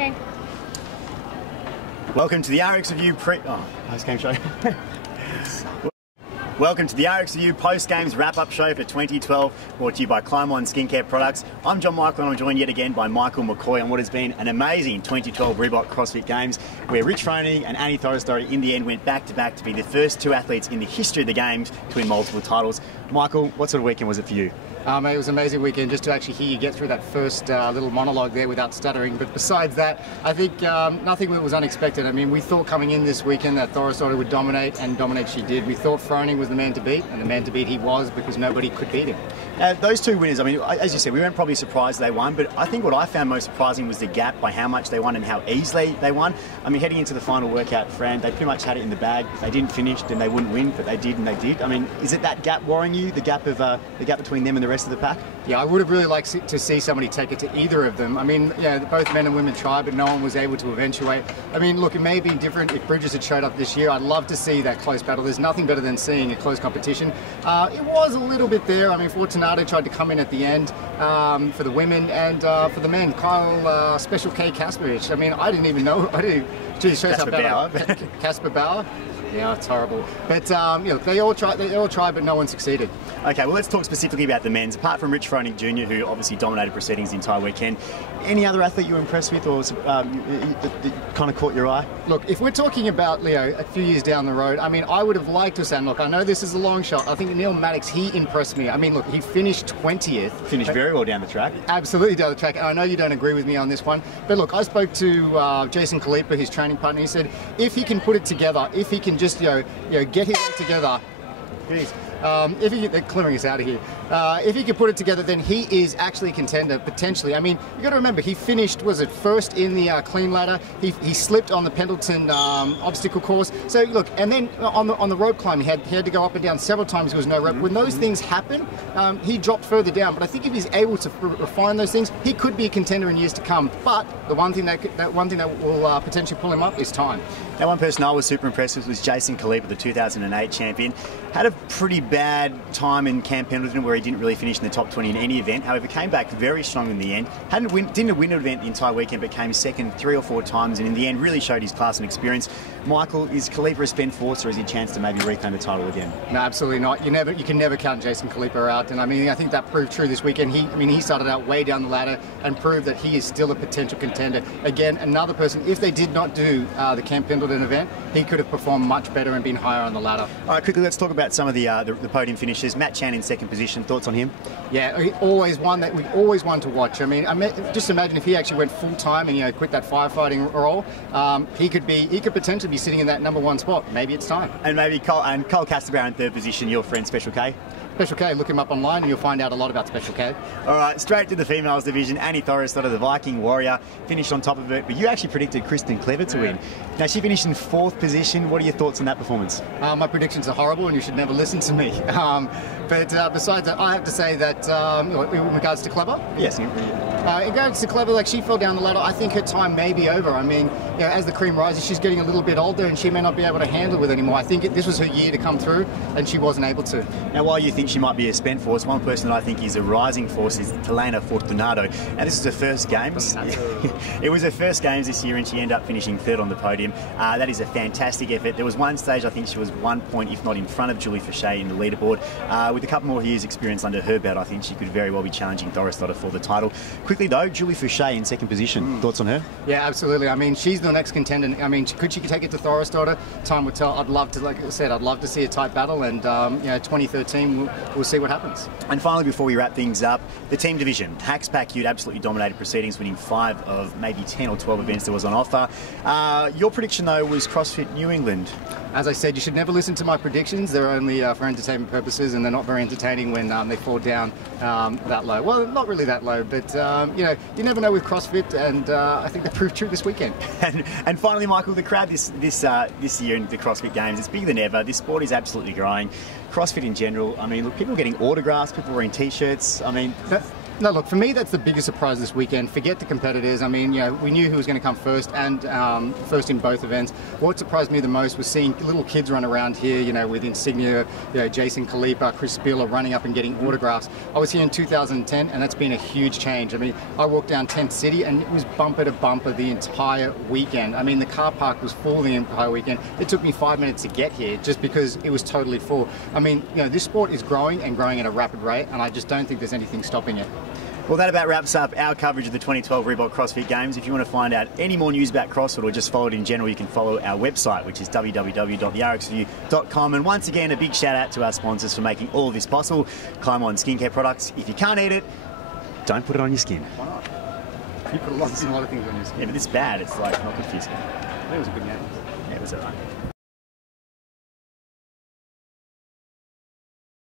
Okay. Welcome to the RX Review post-game show. Welcome to the RX Review post-games wrap-up show for 2012, brought to you by Climb On Skincare Products. I'm John Michael and I'm joined yet again by Michael McCoy on what has been an amazing 2012 Reebok CrossFit Games, where Rich Froning and Annie Thorisdottir in the end went back-to-back to be the first two athletes in the history of the Games to win multiple titles. Michael, what sort of weekend was it for you? It was an amazing weekend just to actually hear you get through that first little monologue there without stuttering. But besides that, I think nothing was unexpected. I mean, we thought coming in this weekend that Thorisdottir would dominate, and dominate she did. We thought Froning was the man to beat, and the man to beat he was, because nobody could beat him. Those two winners, I mean, as you said, we weren't probably surprised they won, but I think what I found most surprising was the gap by how much they won and how easily they won. I mean, heading into the final workout, Fran, they pretty much had it in the bag. If they didn't finish, then they wouldn't win, but they did, and they did. I mean, is it that gap worrying you, the gap between them and the rest of the pack? Yeah, I would have really liked to see somebody take it to either of them. I mean, yeah, both men and women tried, but no one was able to eventuate. I mean, look, it may be different if Bridges had showed up this year. I'd love to see that close battle. There's nothing better than seeing a close competition. It was a little bit there. I mean, Fortunato tried to come in at the end for the women, and for the men, Kyle Special K Kasperich. I mean, I didn't even know. Geez, shows how bad. Casper Bauer. Yeah, it's horrible. But you know, they all tried, but no one succeeded. Okay, well, let's talk specifically about the men's. Apart from Rich Froning Jr., who obviously dominated proceedings the entire weekend, any other athlete you were impressed with, or that kind of caught your eye? Look, if we're talking about Leo a few years down the road, I mean, I would have liked to say, look, I know this is a long shot. I think Neil Maddox, he impressed me. I mean, look, he finished 20th. Finished very well down the track. Absolutely down the track. And I know you don't agree with me on this one, but look, I spoke to Jason Kalipa, his training partner. He said if he can put it together, if he can just get his act together. Jeez. If he clearing us out of here, if he could put it together, then he is actually a contender potentially. I mean, you got to remember, he finished, was it first in the clean ladder? He slipped on the Pendleton obstacle course. So look, and then on the rope climb, he had to go up and down several times. There was no rope. When those things happen, he dropped further down. But I think if he's able to refine those things, he could be a contender in years to come. But the one thing that will potentially pull him up is time. Now, one person I was super impressed with was Jason Kalipa, the 2008 champion. Had a pretty bad time in Camp Pendleton where he didn't really finish in the top 20 in any event. However, came back very strong in the end. Didn't win an event the entire weekend, but came second 3 or 4 times, and in the end really showed his class and experience. Michael, is Kalipa a spend force, or is he a chance to maybe reclaim the title again? No, absolutely not. You can never count Jason Kalipa out, and I mean, I think that proved true this weekend. He started out way down the ladder and proved that he is still a potential contender. Again, another person, if they did not do the Camp Pendleton event, he could have performed much better and been higher on the ladder. All right, quickly, let's talk about some of the podium finishes. Matt Chan in second position. Thoughts on him? Yeah, he always one that we always wanted to watch. I mean, just imagine if he actually went full time and quit that firefighting role. He could potentially be sitting in that #1 spot. Maybe it's time. And maybe Cole Castabrow in third position. Your friend Special K. Special K, look him up online and you'll find out a lot about Special K. All right, straight to the females division. Annie Thorisdottir, the Viking Warrior, finished on top of it, but you actually predicted Kristen Clever to win. Now, she finished in 4th position. What are your thoughts on that performance? My predictions are horrible and you should never listen to me. But besides that, I have to say that in regards to Clever? Yes. In regards to Clever, like, she fell down the ladder. I think her time may be over. I mean, as the cream rises, she's getting a little bit older and she may not be able to handle it anymore. I think this was her year to come through and she wasn't able to. Now, while you think she might be a spent force, one person that I think is a rising force is Telena Fortunato. Now, this is her first games. It was her first games this year and she ended up finishing 3rd on the podium. That is a fantastic effort. There was one stage I think she was 1 point, if not in front of Julie Fouché in the leaderboard. With a couple more years experience under her belt, I think she could very well be challenging Thorisdottir for the title. Quickly though, Julie Fouché in 2nd position. Thoughts on her? Yeah, absolutely. I mean, she's the next contender. I mean, could she take it to Thorisdottir? Time will tell. I'd love to, like I said, I'd love to see a tight battle, and 2013 we'll see what happens. And finally, before we wrap things up, the team division. Haxpack, you'd absolutely dominated proceedings, winning 5 of maybe 10 or 12 events that was on offer. Your prediction though was CrossFit New England. As I said, you should never listen to my predictions. They're only for entertainment purposes, and they're not very entertaining when they fall down that low. Well, not really that low, but you never know with CrossFit, and I think that proved true this weekend. And finally, Michael, the crowd this year in the CrossFit Games, it's bigger than ever. This sport is absolutely growing. CrossFit in general, I mean, look, people are getting autographs, people wearing T-shirts. I mean, No, look, for me, that's the biggest surprise this weekend. Forget the competitors. I mean, you know, we knew who was going to come first and first in both events. What surprised me the most was seeing little kids run around here, you know, with insignia, you know, Jason Kalipa, Chris Spiller running up and getting autographs. I was here in 2010, and that's been a huge change. I mean, I walked down Tent City, and it was bumper to bumper the entire weekend. I mean, the car park was full the entire weekend. It took me 5 minutes to get here just because it was totally full. I mean, you know, this sport is growing and growing at a rapid rate, and I just don't think there's anything stopping it. Well, that about wraps up our coverage of the 2012 Reebok CrossFit Games. If you want to find out any more news about CrossFit or just follow it in general, you can follow our website, which is www.therxreview.com. And once again, a big shout out to our sponsors for making all of this possible. Climb On skincare products. If you can't eat it, don't put it on your skin. Why not? You put a lot of things on your skin. Yeah, but it's bad. It's like not good for your skin. That was a good game. Yeah, it was alright.